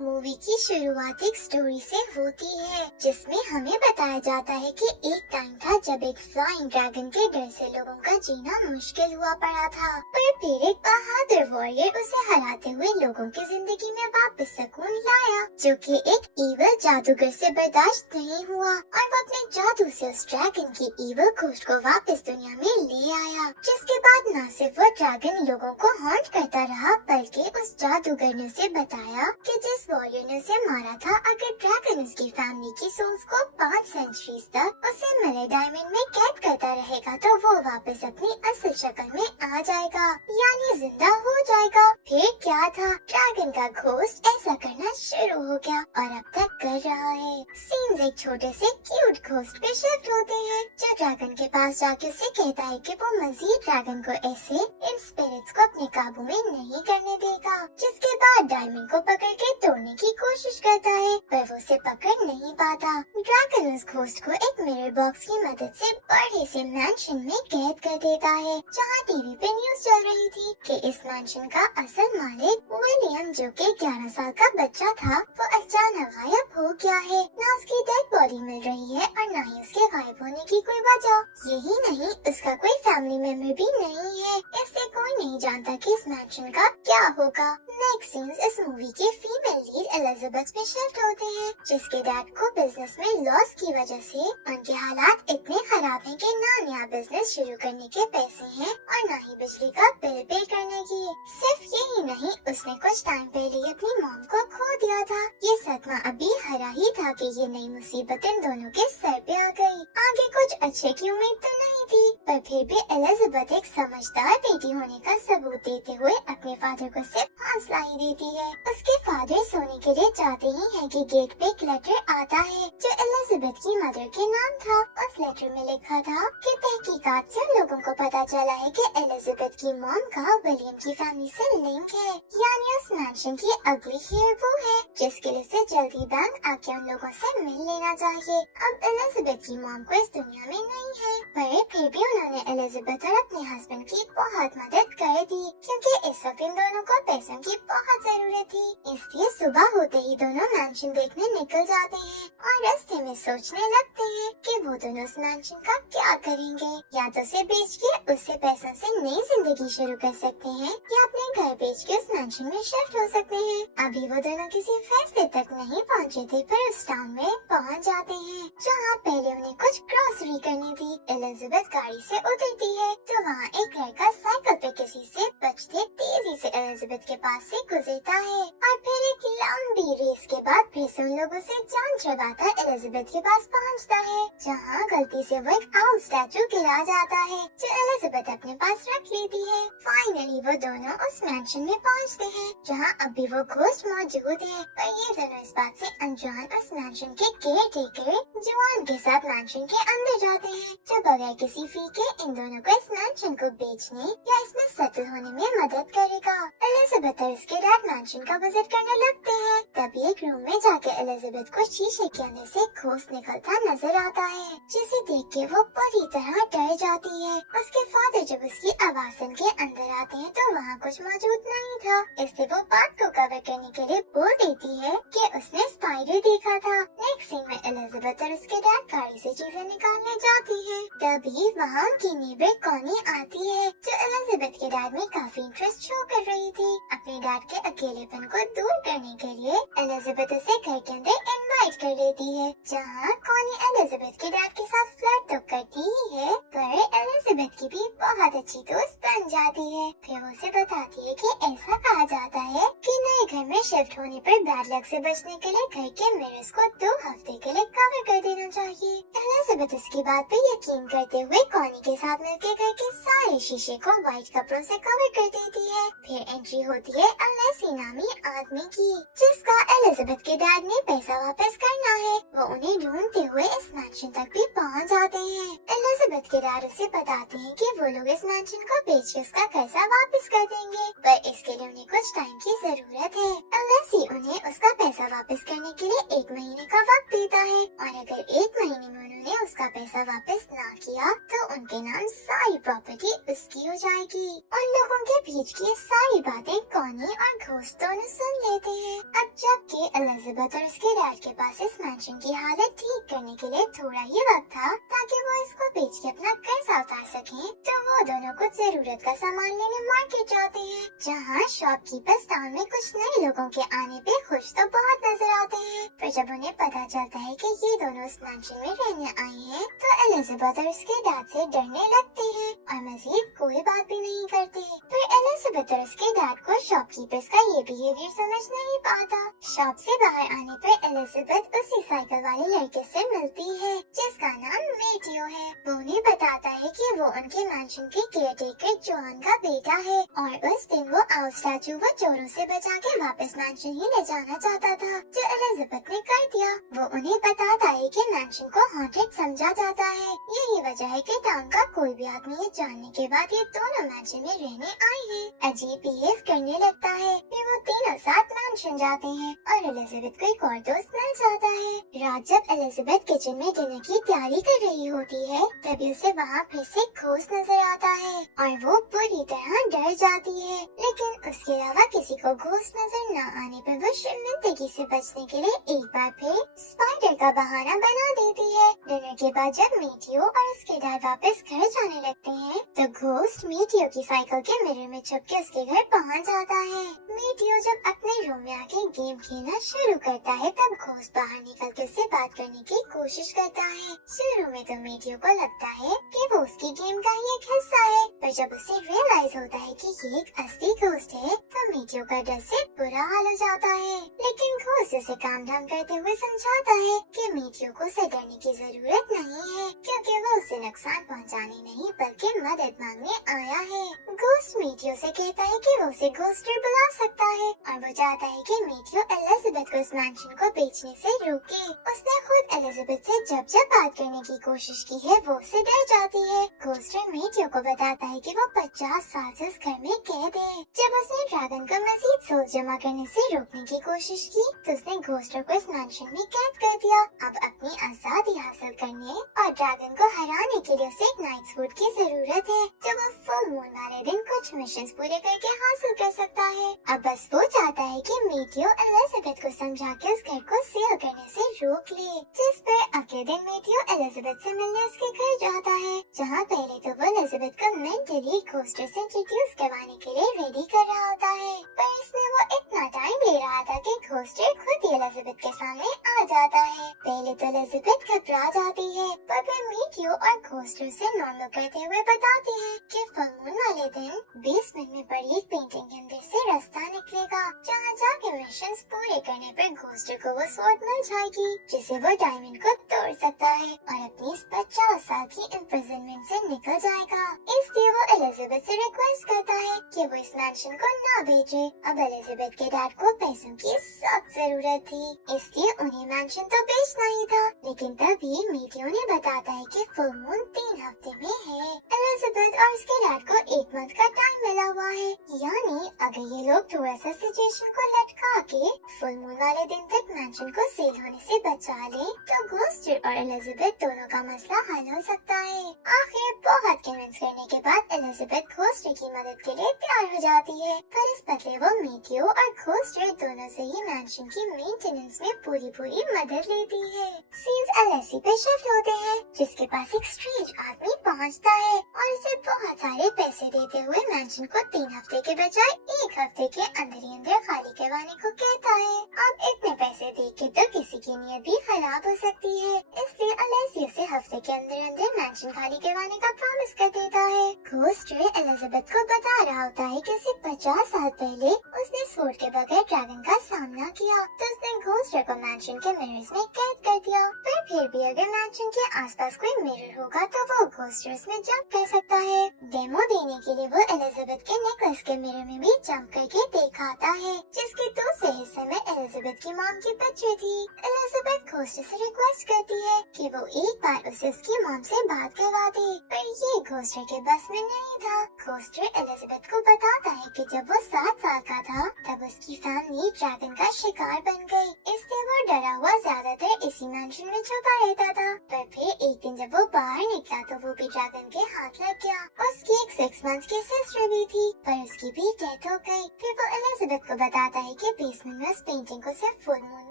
Movie की शुरुआत एक स्टोरी से होती है जिसमें हमें बताया जाता है कि एक टाइम था जब एक फ्लाइंग ड्रैगन के डर से लोगों का जीना मुश्किल हुआ पड़ा था। पर फिर एक बहादुर वॉरियर उसे हराते हुए लोगों की जिंदगी में वापस सुकून लाया, जो कि एक ईवल जादूगर से बर्दाश्त नहीं हुआ और वो अपने जादू से उस ड्रैगन की ईवल घोस्ट को वापस दुनिया में ले आया। जिसके बाद न सिर्फ वो ड्रैगन लोगों को हॉन्ट करता रहा, बल्कि उस जादूगर ने उसे बताया कि जिस वॉरियर ने उसे मारा था, अगर ड्रैगन उसकी फैमिली की सोल्स को 5 सेंचुरीज तक उसे मिले डायमंड में कैद करता रहेगा तो वो वापस अपनी असल शक्ल में आ जाएगा, यानी जिंदा हो जाएगा। फिर क्या था, ड्रैगन का घोस्ट ऐसा करना शुरू हो गया और अब तक कर रहा है। सीन्स एक छोटे से क्यूट घोस्ट पे शिफ्ट होते हैं, जो ड्रैगन के पास जाके उसे कहता है कि वो मजीद ड्रैगन को ऐसे इन स्पिरिट्स को अपने काबू में नहीं करने देगा। जिसके बाद डायमंड को पकड़ के तोड़ने की कोशिश करता है, पर वो उसे पकड़ नहीं पाता। ड्रैगन उस घोस्ट को एक मिरर बॉक्स की मदद से बड़े से मैंशन में कैद कर देता है, जहाँ टीवी पे न्यूज चल रही थी कि इस मैंशन का असल मालिक विलियम, जो कि 11 साल का बच्चा था, वो अचानक गायब हो गया है। न उसकी डेड बॉडी मिल रही है और न ही उसके गायब होने की कोई वजह। यही नहीं, उसका कोई फैमिली मेंबर भी नहीं है, इसलिए कोई नहीं जानता कि इस मैंशन का क्या होगा। नेक्स्ट सीन्स इस मूवी के फीमेल लीड एलिजाबेथ में शिफ्ट होते हैं, जिसके डैड को बिजनेस में लॉस की वजह से उनके हालात इतने खराब हैं कि ना नया बिजनेस शुरू करने के पैसे हैं और ना ही बिजली का बिल पे करने की। सिर्फ यही नहीं, उसने कुछ टाइम पहले अपनी मॉम को खो दिया था। ये सदमा अभी हरा ही था कि ये नई मुसीबत इन दोनों के सर पे आ गई। आगे कुछ अच्छे की उम्मीद तो नहीं थी, पर फिर भी एलिजाबेथ एक समझदार बेटी होने का सबूत देते हुए अपने फादर को सिर्फ हौसला ही देती है। उसके फादर सोने के लिए चाहते ही हैं कि गेट पे एक लेटर आता है जो एलिजाबेथ की मदर के नाम था। उस लेटर में लिखा था कि तहकीकात से उन लोगों को पता चला है कि एलिजाबेथ की मॉम का विलियम की फैमिली से लिंक है, यानी उस मैंशन की अगली हेयर वो है, जिसके लिए उसे जल्दी बैंक आके उन लोगों से मिल लेना चाहिए। अब एलिजाबेथ की मॉम को इस दुनिया में नहीं है, पर फिर भी उन्होंने एलिजाबेथ और अपने हस्बैंड की बहुत मदद कर दी, क्योंकि इस वक्त इन दोनों को पैसों की बहुत जरूरत थी। इसलिए सुबह होते ही दोनों मैंशन देखने निकल जाते हैं और रास्ते में सोचने लगते हैं कि वो दोनों उस मैंशन का क्या करेंगे। या तो उसे बेच के उससे पैसों से नई जिंदगी शुरू कर सकते हैं, या अपने घर बेच के उस मैंशन में शिफ्ट हो सकते हैं। अभी वो दोनों किसी फैसले तक नहीं पहुँचे थे, पर उस टाउन में पहुँच जाते हैं, जहाँ पहले उन्हें कुछ ग्रोसरी करनी थी। एलिजाबेथ गाड़ी से उतरती है तो वहाँ एक लड़का साइकिल पे किसी से बचते तेजी से एलिजाबेथ के पास से गुजरता है और फिर एक लंबी रेस के बाद फिर से उन लोगों से जान छुड़ाता एलिजाबेथ के पास पहुँचता है, जहाँ गलती से वो एक आउल स्टैचू गिरा जाता है जो एलिजाबेथ अपने पास रख लेती है। फाइनली वो दोनों उस मैंशन में पहुँचते हैं, जहाँ अभी वो घोस्ट मौजूद है, पर ये दोनों इस बात से अनजान उस मैंशन के केयर टेकर जवान के साथ मैंशन के अंदर जाते हैं, जो बगैर किसी फी के इन दोनों को इस मैंशन को बेचने या इसमें सेटल होने में मदद करेगा। एलिजाबेथ और उसके डैड मैंशन का विजिट करने लगते हैं। तभी एक रूम में जाके एलिजाबेथ को शीशे के अंदर से घोस्ट निकलता नजर आता है, जिसे देख के वो पूरी तरह डर जाती है। उसके फादर जब उसकी आवाज सुन के अंदर आते हैं तो वहाँ कुछ मौजूद नहीं था, इसलिए वो बात को कवर करने के लिए बोल देती है कि उसने स्पाइडर देखा था। नेक्स्ट सीन में एलिजाबेथ और उसके डैड गाड़ी से चीजें निकालने जाती है। तभी वहाँ की नेबर कॉनी आती है, जो एलिजाबेथ के डैड में काफी इंटरेस्ट शो कर रही थी। अपने डैड के अकेलेपन को दूर करने के लिए एलिजाबेथ उसे घर के अंदर इनवाइट कर देती है, जहाँ कॉनी एलिजाबेथ के डैड के साथ फ्लर्ट तो करती ही है, पर एलिजाबेथ की भी बहुत अच्छी दोस्त बन जाती है। फिर वो उसे बताती है कि ऐसा कहा जाता है कि नए घर में शिफ्ट होने पर बैड लक से बचने के लिए घर के मिरर्स को 2 हफ्ते के लिए कवर कर देना चाहिए। एलिजाबेथ इसकी बात पे यकीन करते हुए कॉनी के साथ मिलकर घर के सारे शीशे को व्हाइट कपड़ों से कवर कर देती है। फिर एंट्री होती है अलेसी नामी आदमी की, जिसका एलिजाबेथ के डैड ने पैसा वापस करना है। वो उन्हें ढूंढते हुए इस मैंशन तक भी पहुंच जाते हैं। एलिजाबेथ के डैड उसे बताते हैं कि वो लोग इस मैंशन को बेच के उसका पैसा वापस कर देंगे, पर इसके लिए उन्हें कुछ टाइम की जरूरत है। एलिसी उन्हें उसका पैसा वापस करने के लिए 1 महीने का वक्त देता है, और अगर 1 महीने में उन्होंने उसका पैसा वापस ना किया तो उनके नाम सारी प्रॉपर्टी उसकी हो जाएगी। उन लोगों के बीच की सारी बातें कॉनी और घोस्ट दोनों सुन लेते हैं। अब जबकि एलिजाबेथ और उसके डैड के पास इस मैंशन की हालत ठीक करने के लिए थोड़ा ही वक्त था ताकि वो इसको बेच के अपना कर्जा उतार सकें, तो वो दोनों कुछ जरूरत का सामान लेने मार्केट जाते हैं, जहाँ शॉपकीपर्स टाउन में कुछ नए लोगों के आने पे खुश तो बहुत नजर आते हैं। पर जब उन्हें पता चलता है कि ये दोनों इस मैंशन में रहने आए हैं, तो एलिजाबेथ और उसके डैड से डरने लगते हैं और मजीद कोई बात भी नहीं करते। फिर एलिजाबेथ और उसके डैड को शॉपकीपर्स का ये बिहेवियर समझ नहीं पाता। शॉप से बाहर आने पर एलिजाबेथ उसी साइकिल वाले लड़के से मिलती है जिसका नाम मेटियो है। वो उन्हें बताता है कि वो उनके मैंशन के केयरटेकर जॉन का बेटा है, और उस दिन वो आउल स्टैचू वो चोरों से बचा के वापस मैंशन ही ले जाना चाहता था, जो एलिजाबेथ ने कर दिया। वो उन्हें बताता है कि मैंशन को हॉन्टेड समझा जाता है। यही वजह है कि टाउन का कोई भी आदमी ये जानने के बाद ये दोनों मैंशन में रहने आए हैं अजीब बिहेव करने लगता है। फिर वो तीनों साथ मैंशन जाते हैं और एलिजाबेथ को एक और दोस्त मिल जाता है। रात जब एलिजाबेथ किचन में डिनर की तैयारी कर रही होती है, तभी उसे वहाँ फिर से घोस्ट नजर आता है और वो पूरी तरह डर जाती है। लेकिन उसके अलावा किसी को घोस्ट नजर न आने पर वो शर्मिंदगी से बचने के लिए एक बार फिर स्पाइडर का बहाना बना देती है। डिनर के बाद जब मेटियो और उसके डैड वापस घर जाने लगते हैं, तो घोस्ट मेटियो की साइकिल के मिरर में छुप के उसके घर पहुंच जाता है। मेटियो जब अपने रूम में आके गेम खेलना शुरू करता है, तब घोस्ट बाहर निकल के उससे बात करने की कोशिश करता है। शुरू में तो मेटियो को लगता है कि वो उसकी गेम का ही एक हिस्सा है, पर जब उसे रियलाइज होता है कि ये एक असली घोस्ट है, तो मेटियो का डर से बुरा हाल हो जाता है। लेकिन घोस्ट उसे काम धाम करते हुए समझाता है कि मेटियो को उसे डरने की जरूरत नहीं है, क्योंकि वो उसे नुकसान पहुंचाने नहीं बल्कि मदद मांगने आया है। घोस्ट मेटियो से कहता है कि वो उसे घोस्टर बुला सकता है, और वो चाहता है कि मेटियो एलिजाबेथ को इस मैंशन को बेचने से रोके। उसने खुद एलिजाबेथ से जब जब बात करने की कोशिश की है, वो उससे डर जाती है। घोस्टर मेटियो को बताता है कि वो 50 साल से उस घर में कैद है। जब उसने ड्रैगन को मजीद सोल जमा करने से रोकने की कोशिश की, तो उसने घोस्टर को इस मैंशन में कैद कर दिया। अब अपनी आजादी हासिल करने और ड्रैगन को हराने के लिए उसे एक नाइट्सवुड की जरूरत है, जो वो फुल मून वाले दिन कुछ मिशंस पूरे करके हासिल कर सकता है। अब बस वो चाहता है कि मेटियो एलिजाबेथ को समझा के उस घर को सेल करने से रोक ले। जिस पर अगले दिन मेटियो एलिजाबेथ से मिलने उसके घर जाता है, जहाँ पहले तो वो एलिजाबेथ को मेंटली घोस्टर से इंट्रोड्यूस करवाने के लिए रेडी कर रहा होता है, पर इसमें वो इतना टाइम ले रहा था कि घोस्टर खुद ही एलिजाबेथ के सामने आ जाता है। पहले तो एलिजाबेथ घबरा जाती है, पर फिर मेटियो और घोस्टर से नॉर्मल करते हुए बताते हैं कि फुल मून वाले दिन बेसमेंट में पड़ी एक पेंटिंग के अंदर से रास्ता निकलेगा, जहाँ जाके मिशंस पूरे करने पर घोस्टर को वो स्वॉर्ड मिल जाएगी, जिसे वो डायमंड को तोड़ सकता है और अपनी इस 50 साल की इम्प्रिजनमेंट से निकल जाएगा। इसलिए वो एलिजाबेथ से रिक्वेस्ट करता है कि वो इस मैंशन को ना बेचे। अब एलिजाबेथ के डैड को पैसों की सख्त जरूरत थी, इसलिए उन्हें मैंशन तो बेचना ही था। लेकिन तभी मेटियो ने बताता है कि फुल मून 3 हफ्ते में है। एलिजाबेथ और उसके डैड को 1 मंथ का टाइम मिला हुआ है, यानी अगर ये लोग थोड़ा सा सिचुएशन को लटका के फुल मून वाले दिन तक मैंशन को सेल होने से बचा ले, तो घोस्टर और एलिजाबेथ दोनों का मसला हल हो सकता है। आखिर बहुत कन्विंस करने के बाद एलिजाबेथ घोस्टर की मदद के लिए तैयार हो जाती है, पर इस बदले वो मेटियो और घोस्टर दोनों से ही मैंशन की मेंटेनेंस में पूरी मदद लेती है। सीन्स एलएसी पे शिफ्ट होते हैं, जिसके पास एक स्ट्रेंज आदमी पहुंचता है और उसे बहुत सारे पैसे देते हुए मैंशन को 3 हफ्ते के बजाय 1 हफ्ते के अंदर ही अंदर खाली करवाने को कहता है। अब इतने पैसे देख के तो किसी अलेसी की नीयत भी खराब हो सकती है, इसलिए अलेसी उसे हफ्ते के अंदर अंदर मैंशन खाली करवाने का प्रॉमिस कर देता है। घोस्टर एलिजाबेथ को बता रहा होता है कि उसे 50 साल पहले उसने स्वॉर्ड के बगैर ड्रैगन का सामना किया, तो उसने घोस्टर को मैंशन के मिरर्स में कैद कर दिया। पर फिर भी अगर मैंशन के आसपास कोई मिरर होगा तो वो घोस्टर्स में जंप कर सकता है। डेमो देने के लिए वो एलिजाबेथ के नेकलेस के मिरर में भी जंप करके दिखाता है, जिसके दूसरे हिस्से में एलिजाबेथ की मॉम की पिक्चर थी। एलिजाबेथ घोस्टर से रिक्वेस्ट करती है कि वो एक बार उसे उसकी मॉम से बात करवा दे, पर ये घोस्टर के बस में नहीं था। घोस्टर एलिजाबेथ को बताता है कि जब वो 7 साल का था तब उसकी फैमिली ड्रैगन का शिकार बन गई, इसलिए वो डरा हुआ ज्यादातर इसी मैंशन में छुपा रहता था। पर फिर एक दिन जब वो बाहर निकला तो वो भी ड्रैगन के हाथ लग गया। उसकी एक 6 मंथ्स की सिस्टर भी थी, पर उसकी भी डेथ हो गई। फिर वो एलिजाबेथ को बताता है कि बेसमेंट में उस पेंटिंग को सिर्फ फुल मून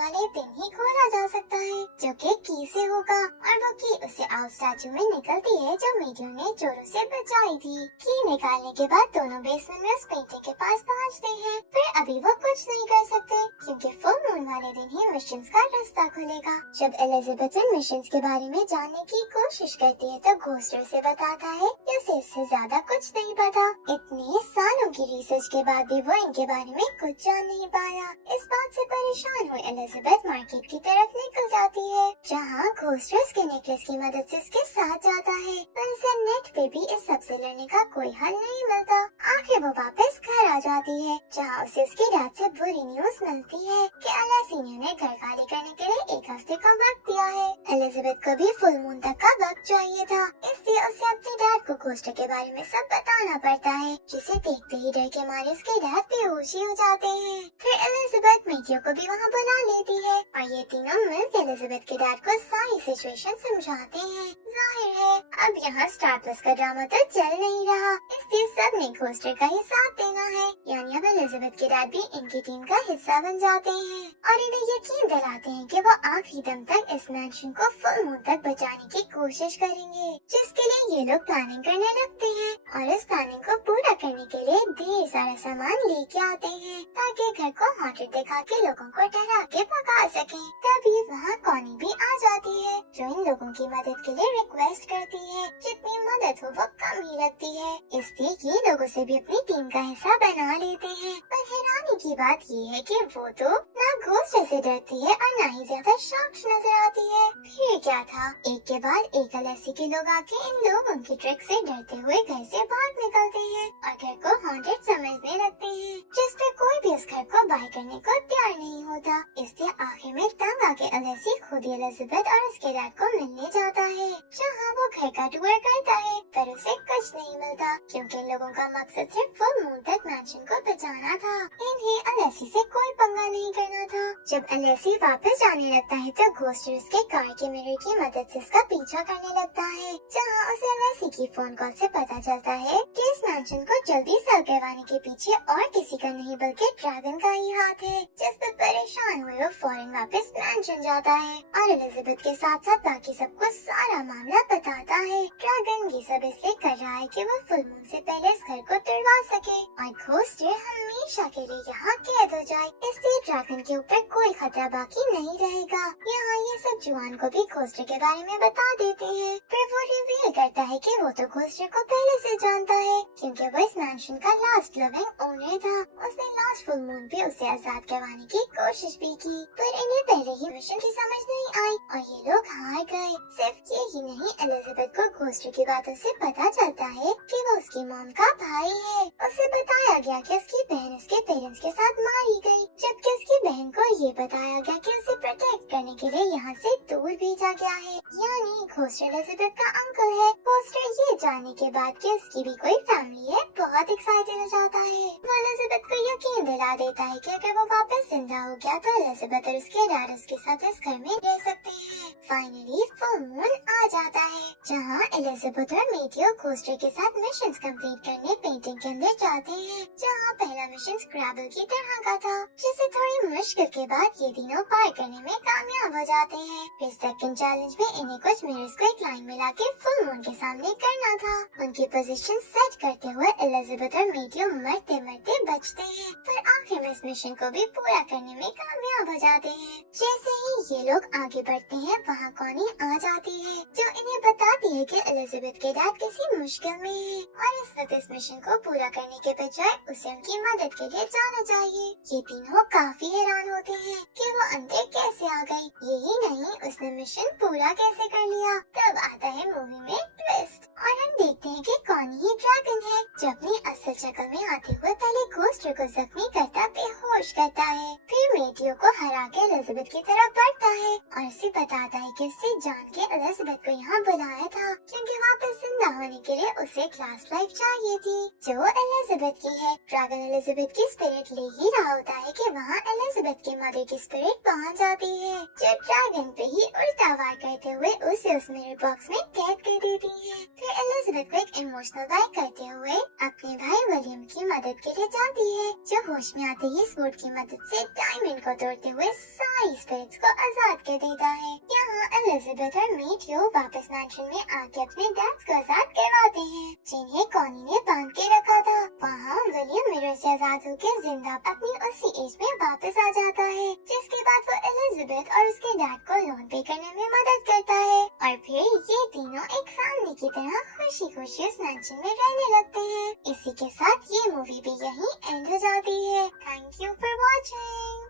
वाले दिन ही खोला जा सकता है, जो कि की से होगा, और वो की उसे आउट स्टैचू में निकलती है जो मीडियो ने चोरों से बचाई थी। की निकालने के बाद दोनों बेसमेंट में उस पेंटिंग के पास पहुंचते हैं, पर अभी वो कुछ नहीं कर सकते क्योंकि फुल मून वाले दिन ही मिशंस का रास्ता खुलेगा। जब एलिजाबेथ इन मिशंस के बारे में जानने की कोशिश करती है तो घोस्टर से बताता है कि उसे इससे ज्यादा कुछ नहीं पता। इतने सालों की रिसर्च के बाद भी वो इनके बारे में कुछ जान नहीं पाया। इस बात से परेशान हुई एलिजाबेथ मार्केट की तरफ निकल जाती है, जहाँ घोस्टर उसके नेकलेस की मदद से उसके साथ जाता है, पर उसे नेट पे भी इस सब से लड़ने का कोई हल नहीं मिलता। आखिर वो वापस घर आ जाती है, जहाँ उसे उसके डैड से बुरी न्यूज मिलती है कि अलेसी ने उन्हें घर खाली करने के लिए 1 हफ्ते का वक्त दिया है। एलिजाबेथ को भी फुल मून तक का वक्त चाहिए था, इसलिए उसे अपने डैड को घोस्टर के बारे में सब बताना पड़ता है, जिसे देखते ही डर के मारे उसके डैड बेहोश ही हो जाते हैं। फिर एलिजाबेथ मीडियो को भी वहाँ बुला लेती है और ये तीनों मिलकर एलिजाबेथ के डैड को सारी सिचुएशन समझाते हैं। जाहिर है अब यहाँ स्टार प्लस का ड्रामा तो चल नहीं रहा, इसलिए सब ने घोस्टर का ही साथ देना है, यानी अब एलिजाबेथ के डैड भी इनकी टीम का हिस्सा बन जाते हैं और इन्हें यकीन दिलाते हैं कि वो आखिरी दम तक इस मैंशन को फुल मून तक बचाने की कोशिश करेंगे, जिसके लिए ये लोग प्लानिंग करने लगते हैं और इस प्लानिंग को पूरा करने के लिए ढेर सारा सामान लेके आते हैं ताकि घर को हॉन्टेड दिखा के लोगों को डरा के भगा सके। तभी वहाँ कॉनी भी आ जाती है, जो इन लोगों की मदद के लिए रिक्वेस्ट करती है। जितनी मदद हो वो कम ही लगती है, इसलिए ये लोगों से भी अपनी टीम का हिस्सा बना लेते हैं। पर हैरानी की बात ये है कि वो तो ना घोस्टर से डरती है और ना ही ज्यादा शॉक्ड नजर आती है। फिर क्या था, एक के बाद एक अलेसी के लोग आके इन लोगों की ट्रिक से डरते हुए घर से भाग निकलते हैं और घर को हॉन्टेड समझने लगते हैं, जिस पे कोई भी उस घर को बाय करने को तैयार नहीं होता। इसलिए आखिर में तंग आके अलेसी खुद ही एलिजाबेथ और उसके डैड को मिलने जाता है, जहाँ वो घर का टूर करता है, पर उसे कुछ नहीं मिलता क्योंकि इन लोगों का मकसद सिर्फ फुल मून तक मैंशन को बचाना था। इन्हें अलेसी से कोई पंगा नहीं करना था। जब अलेसी वापस जाने लगता है तो घोस्टर उसके कार के मिरर की मदद से उसका पीछा करने लगता है, जहाँ उसे अलेसी की फोन कॉल से पता चलता है कि इस मैंशन को जल्दी सेल करवाने के पीछे और किसी का नहीं बल्कि ड्रैगन का ही हाथ है। जिस पर परेशान हुए वो फौरन वापस मैंशन जाता है और एलिजाबेथ के साथ साथ बाकी सबको सारा मामला बताता है। ड्रैगन ये सब इसलिए कर रहा है कि वो फुल मून से पहले इस घर को तुड़वा सके और घोस्टर हमेशा के लिए यहाँ कैद हो जाए, इसलिए ड्रैगन के ऊपर कोई खतरा बाकी नहीं रहेगा। यहाँ ये सब जुआन को भी घोस्टर के बारे में बता देते हैं, फिर वो रिवील करता है कि वो तो घोस्टर को पहले से जानता है क्योंकि वो इस मैंशन का लास्ट लिविंग ओनर था। उसने लास्ट फुल मून पे उसे आजाद करवाने की कोशिश भी की, पर इन्हें पहले ही मिशन की समझ नहीं आई और ये लोग हार गए। सिर्फ ये ही नहीं, एलिजाबेथ को घोस्टर की बातों से पता चलता है कि वो उसकी मॉम का भाई है। उसे बताया गया कि उसकी बहन उसके पेरेंट्स के साथ मारी गई, जबकि उसकी बहन को ये बताया गया कि उसे प्रोटेक्ट करने के लिए यहाँ से दूर भेजा गया है, यानी घोस्टर एलिजाबेथ का अंकल है। घोस्टर ये जानने के बाद कि उसकी भी कोई फैमिली है बहुत एक्साइटेड हो जाता है। वो एलिजाबेथ को यकीन दिला देता है कि अगर वो वापस जिंदा हो गया तो एलिजाबेथ और उसके डैड उसके साथ इस घर में रह सकते हैं। फाइनली ही फुल मून आ जाता है, जहाँ एलिजाबेथ और मेटियो कोस्टर के साथ मिशन कंप्लीट करने पेंटिंग के अंदर जाते हैं, जहाँ पहला मिशन स्क्रैबल की तरह का था, जिसे थोड़ी मुश्किल के बाद ये तीनों पार करने में कामयाब हो जाते हैं। फिर सेकंड चैलेंज में इन्हें कुछ मिरर्स को एक लाइन मिला के फुल मून के सामने करना था। उनकी पोजीशन सेट करते हुए एलिजाबेथ और मेटियो मरते मरते बचते हैं, पर आखिर में इस मिशन को भी पूरा करने में कामयाब हो जाते हैं। जैसे ही ये लोग आगे बढ़ते हैं, वहाँ कॉनी आ जाती है, जो इन्हें बताती है कि एलिजाबेथ के डैड किसी मुश्किल में है और इस वक्त इस मिशन को पूरा करने के बजाय उसे उनकी मदद के लिए जाना चाहिए। ये तीनों काफी हैरान होते हैं कि वो अंदर कैसे आ गई। यही नहीं, उसने मिशन पूरा कैसे कर लिया। तब आता है मूवी में ट्विस्ट और हम देखते हैं कि कॉनी ही ड्रैगन है, जो अपनी असल शक्ल में आते हुए पहले कोस्टर को जख्मी करता बेहोश करता है, फिर मेटियो को हरा के एलिजाबेथ की तरफ बढ़ता है और उसे बताता है कि उससे जान के एलिजाबेथ को यहाँ बुलाया था, क्योंकि वापस जिंदा होने के लिए उसे क्लास लाइफ चाहिए थी, जो एलिजाबेथ की है। ड्रैगन एलिजाबेथ की स्पिरिट ले ही रहा होता है कि वहाँ एलिजाबेथ की मदर की स्पिरिट पहुँच जाती है, जो ड्रैगन पे ही उल्टा वार करते हुए उसे उस मिरर बॉक्स में कैद कर देती है। फिर एलिजाबेथ को एक इमोशनल बाय करते हुए अपने भाई विलियम की मदद के लिए जाती है, जो होश में आते ही स्वॉर्ड की मदद से डायमंड को तोड़ते हुए सारी स्पिरिट्स को आजाद कर देता है। यहाँ एलिजाबेथ और मेटियो वापस मैंशन में आके अपने डैड्स को आजाद करवाते हैं, जिन्हें कॉनी ने बांध के रखा था। वहाँ विलियम मिरर से आजाद होकर जिंदा अपनी उसी एज में वापस आ जाता है, जिसके बाद वो एलिजाबेथ और उसके डैड को लोन पे करने में मदद करता है और फिर ये तीनों एक फैमिली की तरह खुशी खुशी उस मैंशन में रहने लगते हैं। इसी के साथ ये मूवी भी यहीं एंड हो जाती है। Thank you for watching.